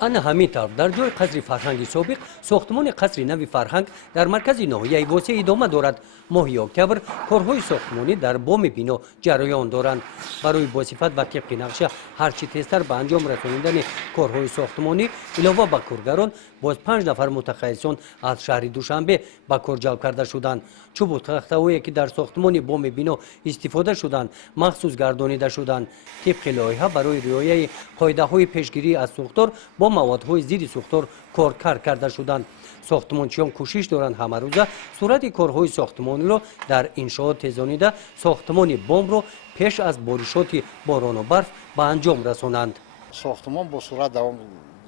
ана ҳамин тавр дар ҷои қасри фарҳанги собиқ сохтмони қасри нави фарҳанг дар маркази ноҳияи восе идома дорад. моҳи октябр корҳои сохтмонӣ дар боми бино ҷараён доранд. барои босифат ва тибқи нақша ҳарчи тезтар ба анҷом расонидани корҳои сохтмонӣ илова ба коргарон боз 5 нафар мутахассисон аз шаҳри душанбе ба кор ҷалб карда шуданд. чӯбу тахтаҳое ки дар сохтмони боми бино истифода шуданд махсус гардонида шуданд. тибқи лоиҳа барои риояи қоидаҳои пешгирӣ аз сӯхтор бо маводҳои зидди сӯхтор коркар карда шуданд. сохтмончиён кӯшиш доранд ҳамарӯза сурати корҳои сохтмониро дар иншоот тезонида сохтмони бомро пеш аз боришоти борону барф ба анҷом расонанд. сохтмон бо сурат давом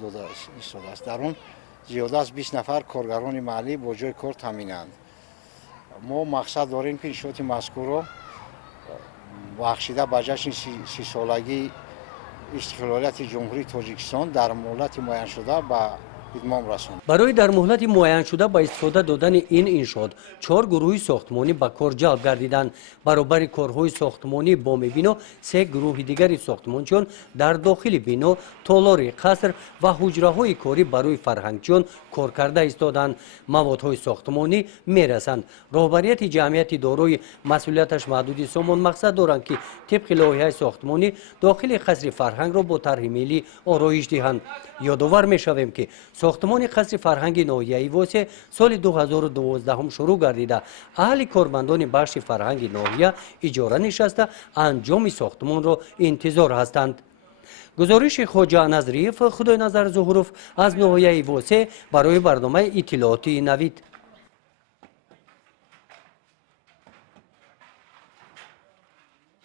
дода истодааст. дар он зиёда аз 20 нафар коргарони маҳаллӣ бо ҷои кор таъминанд. мо мақсад дорем ки иншооти мазкурро бахшида ба ҷашни 30-солагии истиқлолияти ҷумҳурии тоҷикистон дар муҳлати муайяншуда ба идмом расонд. барои дар муҳлати муайяншуда ба истифода додани ин иншоот 4 гурӯҳи сохтмонӣ ба кор ҷалб гардиданд. баробари корҳои сохтмонии боми бино 3 гурӯҳи дигари сохтмончиён дар дохили бино толори қаср ва ҳуҷраҳои корӣ барои фарҳангчиён кор карда истоданд. маводҳои сохтмонӣ мерасанд. роҳбарияти ҷамъияти дорои масъулияташ маҳдуди сомон мақсад доранд ки тибқи лоиҳаи сохтмонӣ дохили қасри фарҳангро бо тарҳи миллӣ ороиш диҳанд. ёдовар мешавем ки сохтмони қасри фарҳанги ноҳияи восе соли 2012 шурӯъ гардида аҳли кормандони бахши фарҳанги ноҳия иҷора нишаста анҷоми сохтмонро интизор ҳастанд. гузориши хоҷа назриев, худойназар зуҳуров аз ноҳияи восе барои барномаи иттилоотии Навид.